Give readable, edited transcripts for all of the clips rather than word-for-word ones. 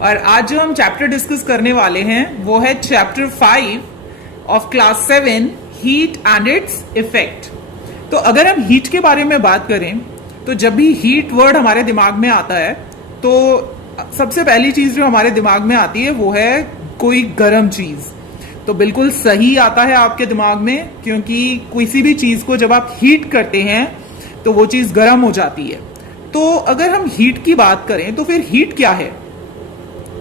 और आज जो हम चैप्टर डिस्कस करने वाले हैं वो है chapter 5 of class 7, heat and its effect. तो अगर हम हीट के बारे में बात करें तो जब भी हीट वर्ड हमारे दिमाग में आता है तो सबसे पहली चीज जो हमारे दिमाग में आती है वो है कोई गर्म चीज। तो बिल्कुल सही आता है आपके दिमाग में, क्योंकि किसी भी चीज को जब आप हीट करते हैं तो वो चीज गर्म हो जाती है। तो अगर हम हीट की बात करें तो फिर हीट क्या है?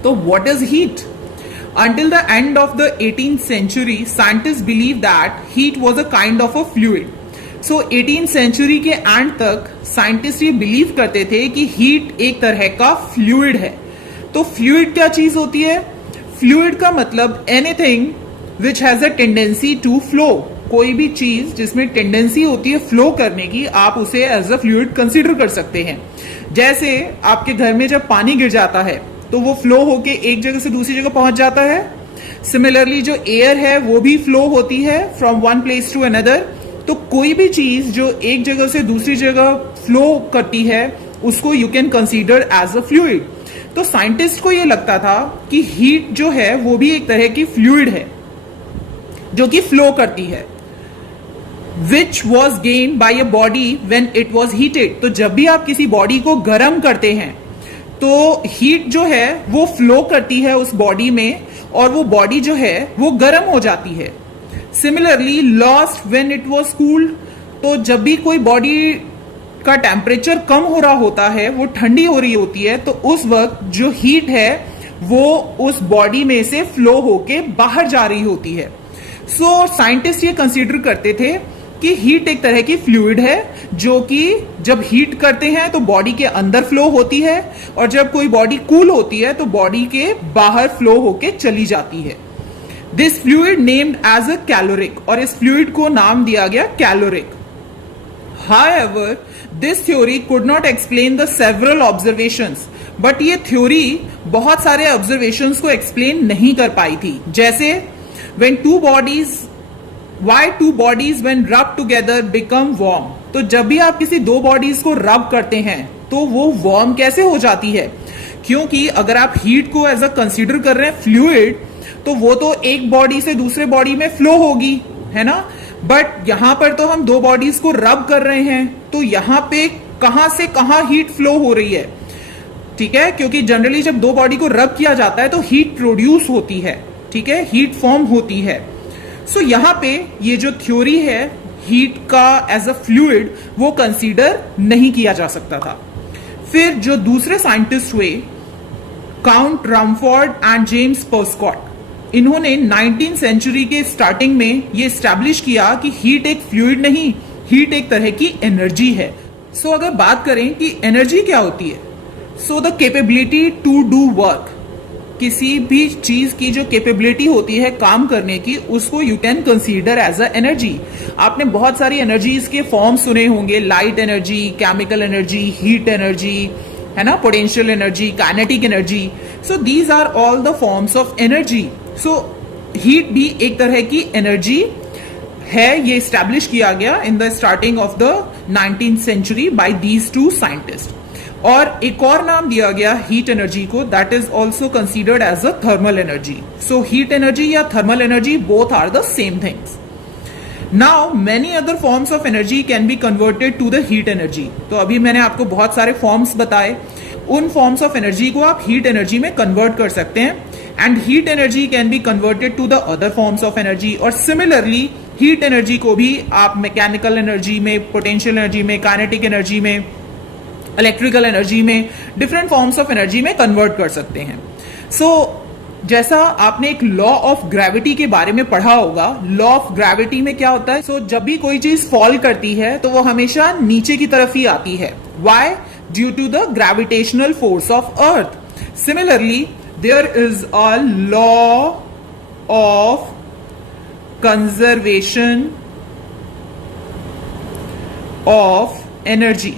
तो what is heat? Until the end of the 18th century, scientists believed that heat was a kind of a fluid. So 18th century के एंड तक साइंटिस्ट ये बिलीव करते थे कि हीट एक तरह का फ्लूइड है। तो फ्लूइड क्या चीज होती है? फ्लूइड का मतलब anything which has a tendency to flow. कोई भी चीज जिसमें टेंडेंसी होती है फ्लो करने की, आप उसे एज अ फ्लूइड कंसीडर कर सकते हैं। जैसे आपके घर में जब पानी गिर जाता है तो वो फ्लो होके एक जगह से दूसरी जगह पहुंच जाता है। सिमिलरली जो एयर है वो भी फ्लो होती है from one place to another. तो कोई भी चीज जो एक जगह से दूसरी जगह फ्लो करती है उसको you can consider as a fluid. तो साइंटिस्ट को ये लगता था कि हीट जो है वो भी एक तरह की फ्लूइड है जो कि फ्लो करती है, which was gain by a body when it was heated. तो जब भी आप किसी बॉडी को गर्म करते हैं तो हीट जो है वो फ्लो करती है उस बॉडी में और वो बॉडी जो है वो गर्म हो जाती है। Similarly lost when it was cooled. तो जब भी कोई बॉडी का टेम्परेचर कम हो रहा होता है, वो ठंडी हो रही होती है, तो उस वक्त जो हीट है वो उस बॉडी में से फ्लो होके बाहर जा रही होती है। सो साइंटिस्ट ये कंसीडर करते थे कि हीट एक तरह की फ्लूइड है जो कि जब हीट करते हैं तो बॉडी के अंदर फ्लो होती है और जब कोई बॉडी कूल होती है तो बॉडी के बाहर फ्लो होके चली जाती है। This fluid named as a caloric, और इस फ्लूइड को नाम दिया गया caloric. However, this theory could not explain the several observations, but ये थ्योरी बहुत सारे ऑब्जर्वेशंस को एक्सप्लेन नहीं कर पाई थी। जैसे why two bodies when rubbed together become warm। तो जब भी आप किसी दो बॉडीज को रब करते हैं तो वो वार्म कैसे हो जाती है? क्योंकि अगर आप हीट को एज अ कंसीडर कर रहे हैं फ्लूइड तो वो तो एक बॉडी से दूसरे बॉडी में फ्लो होगी, है ना। बट यहां पर तो हम दो बॉडीज को रब कर रहे हैं, तो यहां पे कहां से कहां हीट फ्लो हो रही है? ठीक है, क्योंकि जनरली जब दो बॉडी को रब किया जाता है तो हीट प्रोड्यूस होती है, ठीक है, हीट फॉर्म होती है। सो यहां पे ये जो थ्योरी है हीट का एज अ फ्लूइड वो कंसीडर नहीं किया जा सकता था। फिर जो दूसरे साइंटिस्ट हुए, काउंट रमफोर्ड एंड जेम्स पर्सकॉट, इन्होंने 19th सेंचुरी के स्टार्टिंग में ये स्टैब्लिश किया कि हीट एक फ्लूइड नहीं, हीट एक तरह की एनर्जी है। सो अगर बात करें कि एनर्जी क्या होती है, so the capability to do work. किसी भी चीज की जो कैपेबिलिटी होती है काम करने की, उसको you can consider as a energy. आपने बहुत सारी एनर्जीज के फॉर्म सुने होंगे, light energy, chemical energy, heat energy, है ना, potential energy, kinetic energy. So these are all the forms of energy. So heat भी एक तरह की एनर्जी है, ये स्टैब्लिश किया गया in the starting of the 19th century by these two scientists. और एक और नाम दिया गया हीट एनर्जी को, that is also considered as a thermal energy. So heat energy या thermal energy both are the same things. Now many other forms of energy can be converted to the heat energy. तो अभी मैंने आपको बहुत सारे forms बताए, उन forms of energy को आप हीट एनर्जी में कन्वर्ट कर सकते हैं, and heat energy can be converted to the other forms of energy. और सिमिलरली हीट एनर्जी को भी आप मैकेनिकल एनर्जी में, पोटेंशियल एनर्जी में, काइनेटिक एनर्जी में, इलेक्ट्रिकल एनर्जी में, डिफरेंट फॉर्म्स ऑफ एनर्जी में कन्वर्ट कर सकते हैं। सो जैसा आपने एक लॉ ऑफ ग्रेविटी के बारे में पढ़ा होगा, लॉ ऑफ ग्रेविटी में क्या होता है, सो जब भी कोई चीज फॉल करती है तो वो हमेशा नीचे की तरफ ही आती है। Why? Due to the gravitational force of earth. Similarly there is a law of conservation of energy.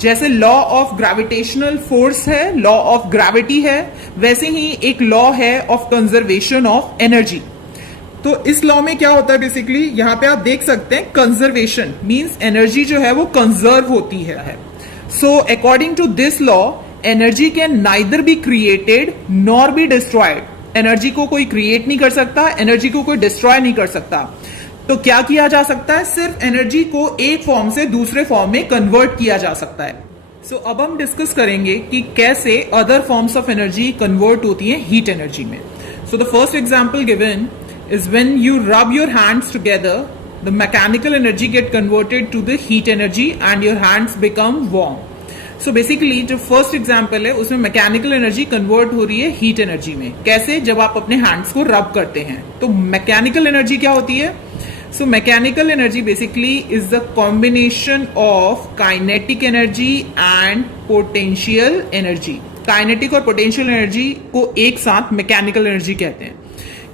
जैसे लॉ ऑफ ग्रेविटेशनल फोर्स है, लॉ ऑफ ग्रेविटी है, वैसे ही एक लॉ है ऑफ कंजर्वेशन ऑफ एनर्जी। तो इस लॉ में क्या होता है, बेसिकली यहां पे आप देख सकते हैं कंजर्वेशन मींस एनर्जी जो है वो कंजर्व होती है। So according to this law energy can neither be created nor be destroyed. एनर्जी को कोई क्रिएट नहीं कर सकता, एनर्जी को कोई डिस्ट्रॉय नहीं कर सकता। तो क्या किया जा सकता है, सिर्फ एनर्जी को एक फॉर्म से दूसरे फॉर्म में कन्वर्ट किया जा सकता है। सो अब हम डिस्कस करेंगे कि कैसे other forms of energy convert होती हैं हीट एनर्जी में। So the first example given is when you rub your hands together, the mechanical energy get converted to the heat energy and your hands become warm. So basically जो first example है उसमें mechanical energy convert हो रही है heat energy में। कैसे, जब आप अपने हैंड्स को रब करते हैं। तो मैकेनिकल एनर्जी क्या होती है? So mechanical energy basically is the combination of kinetic energy and potential energy. Kinetic और potential energy को एक साथ mechanical energy कहते हैं।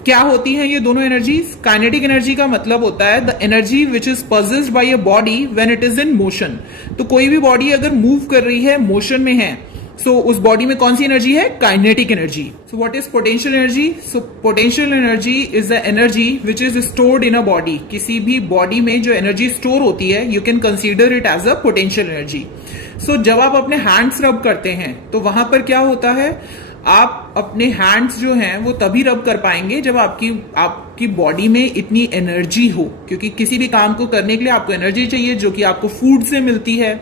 क्या होती हैं ये दोनों एनर्जीज? काइनेटिक एनर्जी का मतलब होता है the energy which is possessed by a body when it is in motion. तो कोई भी बॉडी अगर मूव कर रही है, मोशन में है, सो उस बॉडी में कौन सी एनर्जी है? Kinetic energy. So what is potential energy? So potential energy is the energy which is stored in a body. किसी भी बॉडी में जो एनर्जी स्टोर होती है, you can consider it as a potential energy. So जब आप अपने hands रब करते हैं तो वहां पर क्या होता है, आप अपने हैंड्स जो हैं वो तभी रब कर पाएंगे जब आपकी बॉडी में इतनी एनर्जी हो, क्योंकि किसी भी काम को करने के लिए आपको एनर्जी चाहिए जो कि आपको फूड से मिलती है।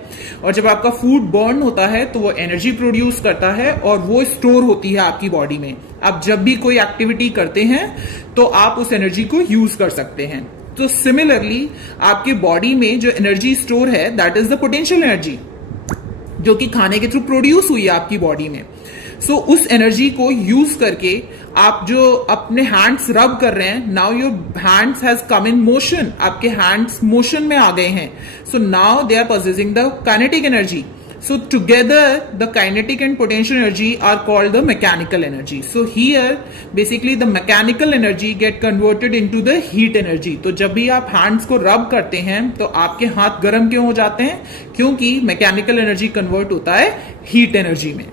और जब आपका फूड बर्न होता है तो वो एनर्जी प्रोड्यूस करता है और वो स्टोर होती है आपकी बॉडी में। आप जब भी कोई एक्टिविटी करते हैं तो आप उस एनर्जी को यूज कर सकते हैं। तो सिमिलरली आपकी बॉडी में जो एनर्जी स्टोर है that is the potential energy, जो कि खाने के थ्रू प्रोड्यूस हुई है आपकी बॉडी में। सो उस एनर्जी को यूज करके आप जो अपने हैंड्स रब कर रहे हैं, now your hands has come in motion, आपके हैंड्स मोशन में आ गए हैं। So now they are possessing the kinetic energy. So together the kinetic and potential energy are called the mechanical energy. So here basically the mechanical energy get converted into the heat energy. तो जब भी आप hands को rub करते हैं तो आपके हाथ गर्म क्यों हो जाते हैं? क्योंकि mechanical energy convert होता है heat energy में।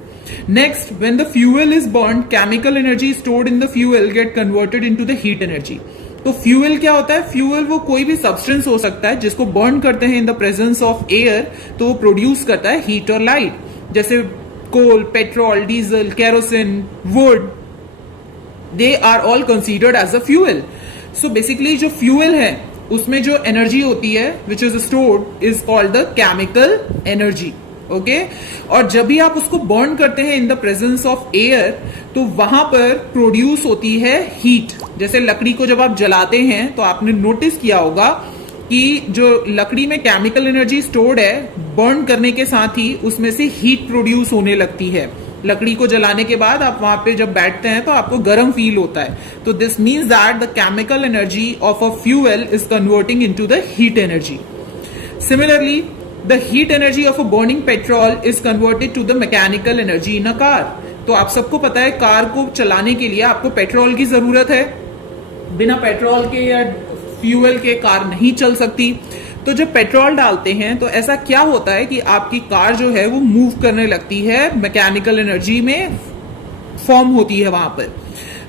Next, when the fuel is burned, chemical energy stored in the fuel get converted into the heat energy. तो फ्यूल क्या होता है? फ्यूल वो कोई भी सब्सटेंस हो सकता है जिसको बर्न करते हैं in the presence of air, तो वो प्रोड्यूस करता है हीट और लाइट। जैसे coal, petrol, diesel, kerosene, wood, they are all considered as a fuel. So basically जो फ्यूल है उसमें जो एनर्जी होती है which is stored is called the chemical energy. Okay, और जब भी आप उसको बर्न करते हैं in the presence of air तो वहां पर प्रोड्यूस होती है हीट। जैसे लकड़ी को जब आप जलाते हैं तो आपने नोटिस किया होगा कि जो लकड़ी में केमिकल एनर्जी स्टोर्ड है, बर्न करने के साथ ही उसमें से हीट प्रोड्यूस होने लगती है। लकड़ी को जलाने के बाद आप वहां पे जब बैठते हैं तो आपको गर्म फील होता है। तो this means that the chemical energy of a fuel is converting into the heat energy. Similarly the heat energy of a burning petrol is converted to the mechanical energy in a car. तो आप सबको पता है car को चलाने के लिए आपको पेट्रोल की जरूरत है। बिना पेट्रोल के या फ्यूल के कार नहीं चल सकती। तो जब पेट्रोल डालते हैं तो ऐसा क्या होता है कि आपकी कार जो है वो मूव करने लगती है, मैकेनिकल एनर्जी में फॉर्म होती है वहां पर।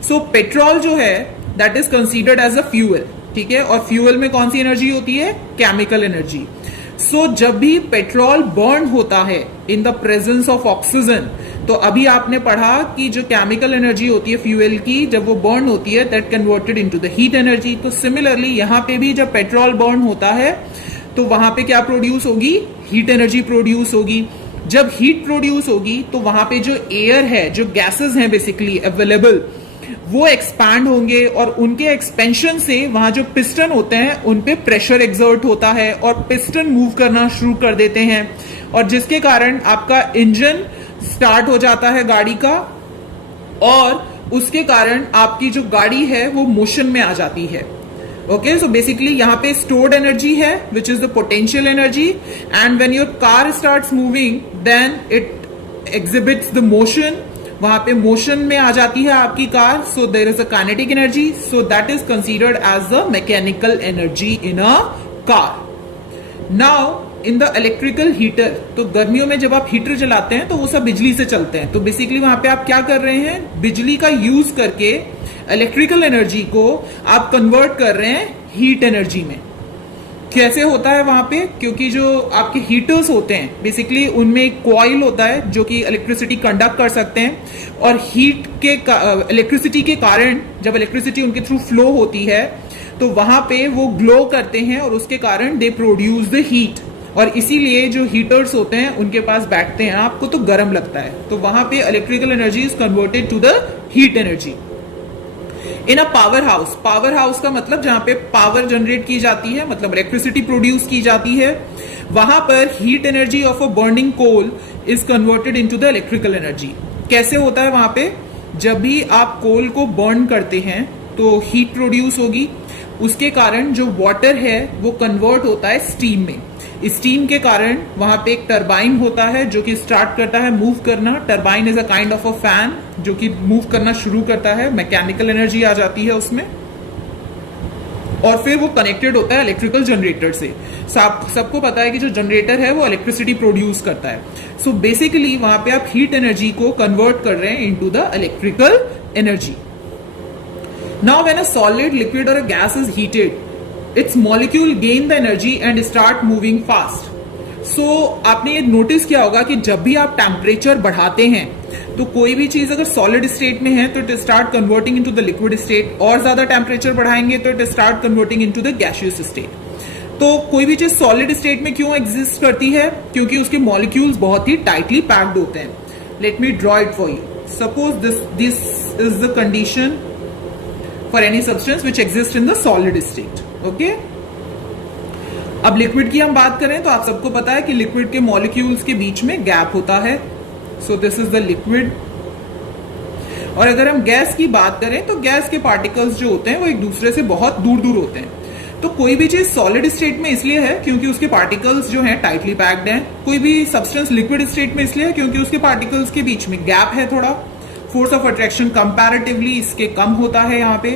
सो पेट्रोल जो है that is considered as a fuel, ठीक है। और फ्यूल में कौन सी एनर्जी होती है? Chemical energy. सो जब भी पेट्रोल बर्न होता है इन द प्रेजेंस ऑफ ऑक्सीजन, तो अभी आपने पढ़ा कि जो केमिकल एनर्जी होती है फ्यूल की, जब वो बर्न होती है that converted into the heat energy. तो सिमिलरली यहां पे भी जब पेट्रोल बर्न होता है तो वहां पे क्या प्रोड्यूस होगी? हीट एनर्जी प्रोड्यूस होगी। जब हीट प्रोड्यूस होगी तो वहां पे जो एयर है, जो गैसेस हैं बेसिकली अवेलेबल, वो एक्सपैंड होंगे और उनके एक्सपेंशन से वहां जो पिस्टन होते हैं उन पे प्रेशर एक्सर्ट होता है और पिस्टन मूव करना शुरू कर देते हैं, और जिसके कारण आपका इंजन स्टार्ट हो जाता है गाड़ी का, और उसके कारण आपकी जो गाड़ी है वो मोशन में आ जाती है। ओके, सो बेसिकली यहां पे स्टोर्ड एनर्जी है which is the potential energy, and when your car starts moving then it exhibits the motion. वहां पे मोशन में आ जाती है आपकी car, so there is a kinetic energy, so that is considered as the mechanical energy in a car. Now in the electrical heater, तो गर्मियों में जब आप हीटर चलाते हैं तो वो सब बिजली से चलते हैं। तो बेसिकली वहां पे आप क्या कर रहे हैं? बिजली का यूज करके इलेक्ट्रिकल एनर्जी को आप कन्वर्ट कर रहे हैं हीट एनर्जी में। कैसे होता है वहां पे, क्योंकि जो आपके हीटर्स होते हैं बेसिकली उनमें एक कॉइल होता है जो कि इलेक्ट्रिसिटी कंडक्ट कर सकते हैं, और हीट के इलेक्ट्रिसिटी के कारण जब इलेक्ट्रिसिटी उनके थ्रू फ्लो होती है तो वहां पे वो ग्लो करते हैं और उसके कारण दे प्रोड्यूस द हीट, और इसीलिए जो हीटर्स होते हैं उनके पास बैठते हैं आपको तो गर्म लगता है, तो वहां पे electrical energy is converted to the heat energy. In a power house का मतलब जहां पे पावर जनरेट की जाती है, मतलब इलेक्ट्रिसिटी प्रोड्यूस की जाती है, वहां पर heat energy of a burning coal is converted into the electrical energy. कैसे होता है वहां पे, जब भी आप कोल को बर्न करते हैं तो हीट प्रोड्यूस होगी, उसके कारण जो वाटर है वो कन्वर्ट होता है स्टीम में, स्टीम के कारण वहां पे एक टरबाइन होता है जो कि स्टार्ट करता है मूव करना। Turbine is a kind of a fan जो कि मूव करना शुरू करता है, मैकेनिकल एनर्जी आ जाती है उसमें, और फिर वो कनेक्टेड होता है इलेक्ट्रिकल जनरेटर से। सबको पता है कि जो जनरेटर है वो इलेक्ट्रिसिटी प्रोड्यूस करता है। सो बेसिकली वहां पे आप हीट एनर्जी को कन्वर्ट कर रहे हैं into the electrical energy. Now when a solid, liquid और a gas is heated, its molecule gain the energy and start moving fast. So आपने ये नोटिस किया होगा कि जब भी आप टेम्परेचर बढ़ाते हैं तो कोई भी चीज अगर सॉलिड स्टेट में है तो it start converting into the liquid state, और ज्यादा टेम्परेचर बढ़ाएंगे तो it start converting into the gaseous state. तो कोई भी चीज सॉलिड स्टेट में क्यों एग्जिस्ट करती है, क्योंकि उसके मॉलिक्यूल्स बहुत ही टाइटली पैक्ड होते हैं। Let me draw it for you. Suppose this is the condition for any substance which exist in the solid state. Okay, अब लिक्विड की हम बात करें तो आप सबको पता है कि लिक्विड के मॉलिक्यूल्स के बीच में गैप होता है। So this is the liquid. और अगर हम गैस की बात करें तो गैस के पार्टिकल्स जो होते हैं वो एक दूसरे से बहुत दूर दूर होते हैं। तो कोई भी चीज सॉलिड स्टेट में इसलिए है क्योंकि उसके पार्टिकल्स जो हैं टाइटली पैक्ड हैं। कोई भी सब्सटेंस लिक्विड स्टेट में इसलिए है क्योंकि उसके पार्टिकल्स के बीच में गैप है थोड़ा। फोर्स ऑफ अट्रैक्शन कंपैरेटिवली इसके कम होता है यहाँ पे,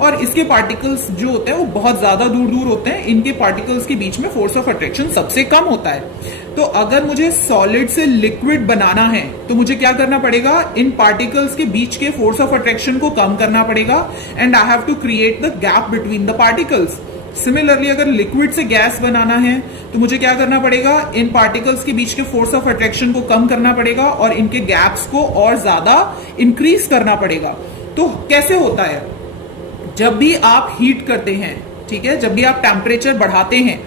और इसके पार्टिकल्स जो होते हैं वो बहुत ज्यादा दूर दूर होते हैं। इनके पार्टिकल्स के बीच में फोर्स ऑफ अट्रैक्शन सबसे कम होता है। तो अगर मुझे सॉलिड से लिक्विड बनाना है तो मुझे क्या करना पड़ेगा, इन पार्टिकल्स के बीच के फोर्स ऑफ अट्रैक्शन को कम करना पड़ेगा, and I have to create the gap between the particles. Similarly अगर लिक्विड से गैस बनाना है तो मुझे क्या करना पड़ेगा, इन पार्टिकल्स के बीच के फोर्स ऑफ अट्रैक्शन को कम करना पड़ेगा और इनके गैप्स को और ज्यादा इंक्रीज करना पड़ेगा। तो कैसे होता है, जब भी आप हीट करते हैं, ठीक है, जब भी आप टेम्परेचर बढ़ाते हैं,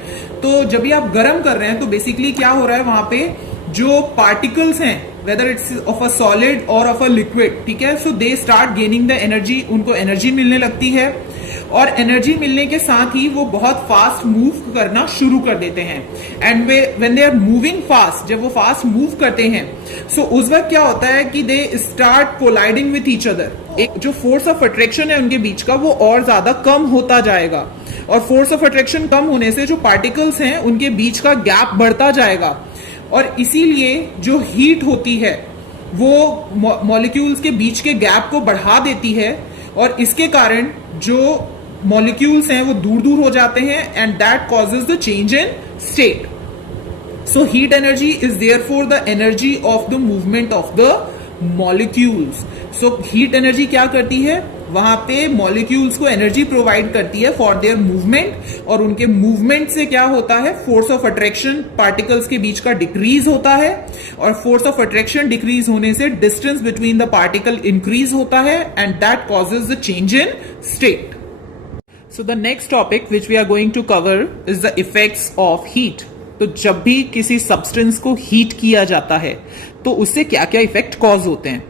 तो जब भी आप गर्म कर रहे हैं तो बेसिकली क्या हो रहा है, वहां पे जो पार्टिकल्स हैं whether it's of a solid और ऑफ अ लिक्विड, ठीक है, so they start gaining the energy, उनको एनर्जी मिलने लगती है, और एनर्जी मिलने के साथ ही वो बहुत फास्ट मूव करना शुरू कर देते हैं। And when they are moving fast, जब वो फास्ट मूव करते हैं, सो उस वक्त क्या होता है कि they start colliding with each other. एक जो फोर्स ऑफ अट्रैक्शन है उनके बीच का वो और ज्यादा कम होता जाएगा, और फोर्स ऑफ अट्रैक्शन कम होने से जो पार्टिकल्स हैं उनके बीच का गैप बढ़ता जाएगा, और इसीलिए जो हीट होती है वो मॉलिक्यूल्स के बीच के गैप को बढ़ा देती है, और इसके कारण जो मॉलिक्यूल्स हैं वो दूर दूर हो जाते हैं, and that causes the change in state. So heat energy is therefore the energy of the movement of the molecules. So heat energy क्या करती है, वहां पे मॉलिक्यूल्स को एनर्जी प्रोवाइड करती है फॉर देयर मूवमेंट, और उनके मूवमेंट से क्या होता है, फोर्स ऑफ अट्रैक्शन पार्टिकल्स के बीच का डिक्रीज होता है, और फोर्स ऑफ अट्रैक्शन डिक्रीज होने से distance between the particle increase होता है, and that causes the change in state. So the next topic which we are going to cover is the effects of heat. तो जब भी किसी substance को heat किया जाता है तो उससे क्या क्या इफेक्ट कॉज होते हैं।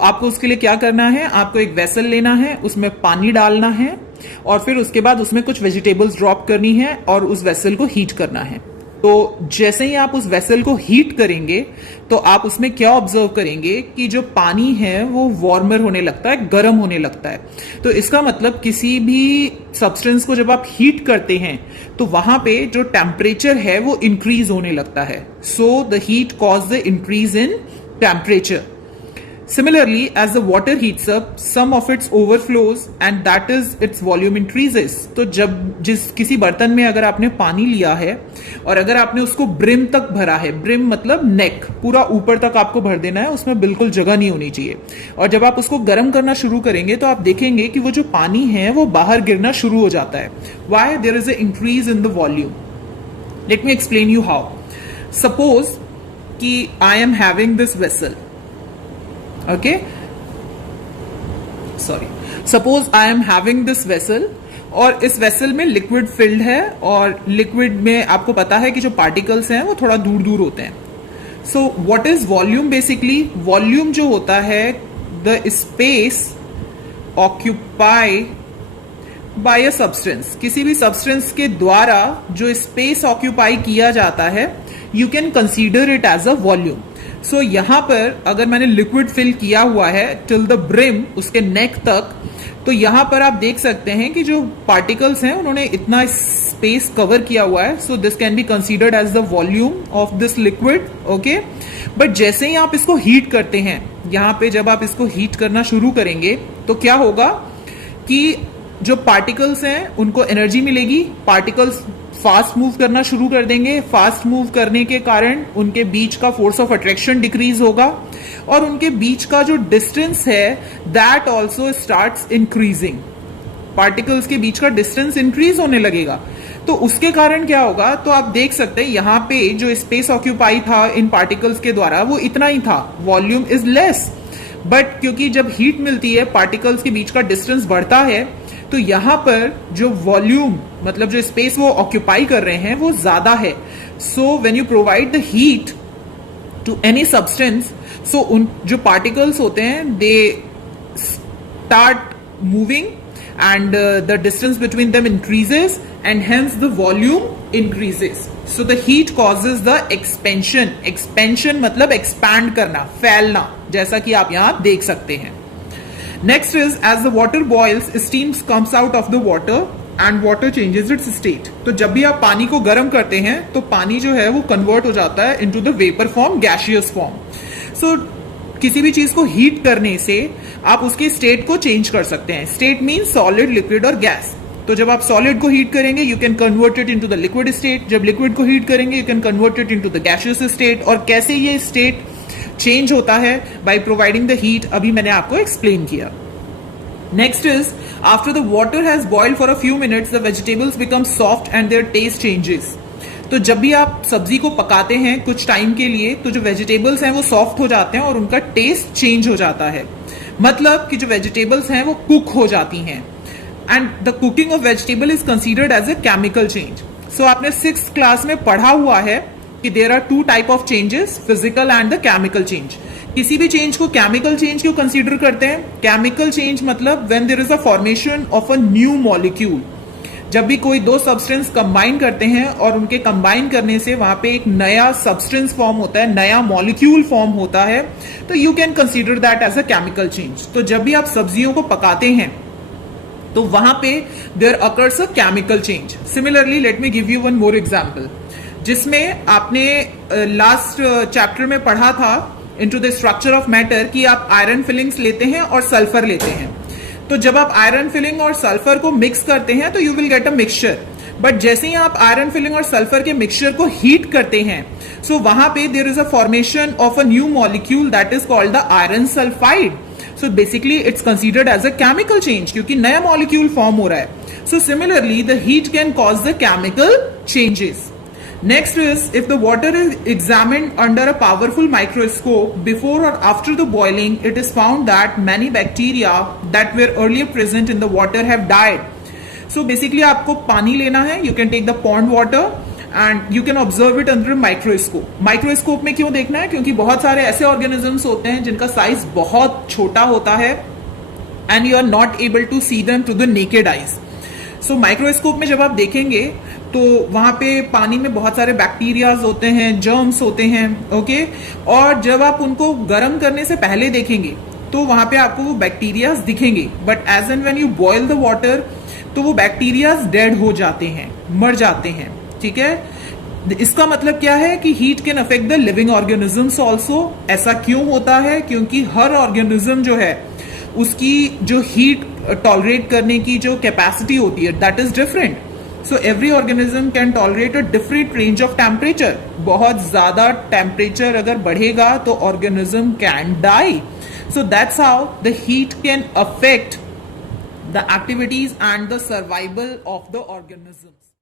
आपको उसके लिए क्या करना है, आपको एक वेसल लेना है, उसमें पानी डालना है, और फिर उसके बाद उसमें कुछ वेजिटेबल्स ड्रॉप करनी है और उस वेसल को हीट करना है। तो जैसे ही आप उस वेसल को हीट करेंगे तो आप उसमें क्या ऑब्जर्व करेंगे कि जो पानी है वो वार्मर होने लगता है, गर्म होने लगता है। तो इसका मतलब किसी भी सब्सटेंस को जब आप हीट करते हैं तो वहां पे जो टेम्परेचर है वो इंक्रीज होने लगता है। So the heat cause the increase in temperature. Similarly, as the water heats up, some of its overflows and that is its volume increases. तो जब किसी बर्तन में अगर आपने पानी लिया है और अगर आपने उसको ब्रिम तक भरा है, ब्रिम मतलब नेक, पूरा ऊपर तक आपको भर देना है, उसमें बिल्कुल जगह नहीं होनी चाहिए, और जब आप उसको गर्म करना शुरू करेंगे तो आप देखेंगे कि वो जो पानी है वो बाहर गिरना शुरू हो जाता है. Why? There is an increase in the volume. Let me explain you how. Suppose कि I am having this vessel. Okay, sorry, suppose I am having this vessel और इस वेसल में लिक्विड फिल्ड है और लिक्विड में आपको पता है कि जो पार्टिकल्स हैं वो थोड़ा दूर दूर होते हैं. So what is volume? Basically volume जो होता है the space occupy by a substance, किसी भी सब्सटेंस के द्वारा जो स्पेस ऑक्यूपाई किया जाता है, you can consider it as a volume. So यहां पर अगर मैंने लिक्विड फिल किया हुआ है टिल द ब्रिम, उसके नेक तक, तो यहां पर आप देख सकते हैं कि जो पार्टिकल्स हैं उन्होंने इतना स्पेस कवर किया हुआ है. So this can be considered as the volume of this liquid. Okay, but जैसे ही आप इसको हीट करते हैं, यहां पे जब आप इसको हीट करना शुरू करेंगे तो क्या होगा कि जो पार्टिकल्स हैं उनको एनर्जी मिलेगी, पार्टिकल्स फास्ट मूव करना शुरू कर देंगे. फास्ट मूव करने के कारण उनके बीच का फोर्स ऑफ अट्रैक्शन डिक्रीज होगा और उनके बीच का जो डिस्टेंस है that also starts increasing. Particles के बीच का डिस्टेंस इंक्रीज होने लगेगा. तो उसके कारण क्या होगा, तो आप देख सकते हैं यहां पे जो स्पेस ऑक्यूपाई था इन पार्टिकल्स के द्वारा वो इतना ही था, वॉल्यूम इज लेस. बट क्योंकि जब हीट मिलती है पार्टिकल्स के बीच का डिस्टेंस बढ़ता है, तो यहां पर जो वॉल्यूम मतलब जो स्पेस वो ऑक्यूपाई कर रहे हैं वो ज्यादा है. So when you provide the heat to any substance, so उन जो पार्टिकल्स होते हैं they start moving and the distance between them increases and hence the volume increases. So the heat causes the expansion. Expansion मतलब expand करना, फैलना, जैसा कि आप यहाँ देख सकते हैं. Next is as the water boils, steam comes out of the water and water changes its state. तो जब भी आप पानी को गर्म करते हैं तो पानी जो है वो कन्वर्ट हो जाता है into the vapor form, gaseous form. So किसी भी चीज को हीट करने से आप उसके स्टेट को चेंज कर सकते हैं. स्टेट मीन्स सॉलिड, लिक्विड और गैस. तो जब आप सॉलिड को हीट करेंगे you can convert it into the liquid state. जब लिक्विड को हीट करेंगे you can convert it into the gaseous state. और कैसे ये स्टेट चेंज होता है बाय प्रोवाइडिंग द हीट, अभी मैंने आपको एक्सप्लेन किया. Next is after the water has boiled for a few minutes the vegetables become soft and their taste changes. तो जब भी आप सब्जी को पकाते हैं कुछ टाइम के लिए तो जो वेजिटेबल्स हैं वो सॉफ्ट हो जाते हैं और उनका टेस्ट चेंज हो जाता है. मतलब कि जो वेजिटेबल्स हैं वो कुक हो जाती हैं. And the cooking of vegetable is considered as a chemical change. So आपने 6th क्लास में पढ़ा हुआ है कि there are 2 type of changes, physical and the chemical change. किसी भी चेंज को केमिकल चेंज क्यों कंसीडर करते हैं? केमिकल चेंज मतलब when there is a formation of a new molecule. जब भी कोई 2 सब्सटेंस कंबाइन करते हैं और उनके कंबाइन करने से वहां पे एक नया सब्सटेंस फॉर्म होता है, नया मॉलिक्यूल फॉर्म होता है, तो you can consider that as a chemical change. तो जब भी आप सब्जियों को पकाते हैं तो वहां पे there occurs a chemical change. Similarly let me give you one more example, जिसमें आपने लास्ट चैप्टर में पढ़ा था into the structure of matter कि आप आयरन फिलिंग्स लेते हैं और सल्फर लेते हैं. तो जब आप आयरन फिलिंग और सल्फर को मिक्स करते हैं तो you will get a mixture. But जैसे ही आप आयरन फिलिंग और सल्फर के मिक्सचर को हीट करते हैं सो वहां पे there is a formation of a new molecule that is called the iron sulphide. So basically it's considered as a chemical change क्योंकि नया मॉलिक्यूल फॉर्म हो रहा है. So similarly the heat can cause the chemical changes. Next is if the water is examined under a powerful microscope before or after the boiling, it is found that many bacteria that were earlier present in the water have died. So basically आपको पानी लेना है, you can take the pond water and you can observe it under a microscope. Microscope में क्यों देखना है? क्योंकि बहुत सारे ऐसे organisms होते हैं जिनका साइज बहुत छोटा होता है and you are not able to see them to the naked eyes. So microscope में जब आप देखेंगे तो वहां पे पानी में बहुत सारे बैक्टीरियाज होते हैं, जर्म्स होते हैं. ओके, और जब आप उनको गर्म करने से पहले देखेंगे तो वहां पे आपको वो बैक्टीरियाज दिखेंगे. But as and when you boil the water तो वो बैक्टीरियाज डेड हो जाते हैं, मर जाते हैं. ठीक है, इसका मतलब क्या है कि heat can affect the living organisms also. ऐसा क्यों होता है? क्योंकि हर ऑर्गेनिज्म जो है उसकी जो हीट टॉलरेट करने की जो कैपेसिटी होती है that is different. So every organism can tolerate a different range of temperature. बहुत ज्यादा टेम्परेचर अगर बढ़ेगा तो organism can die. So that's how the heat can affect the activities and the survival of the organisms.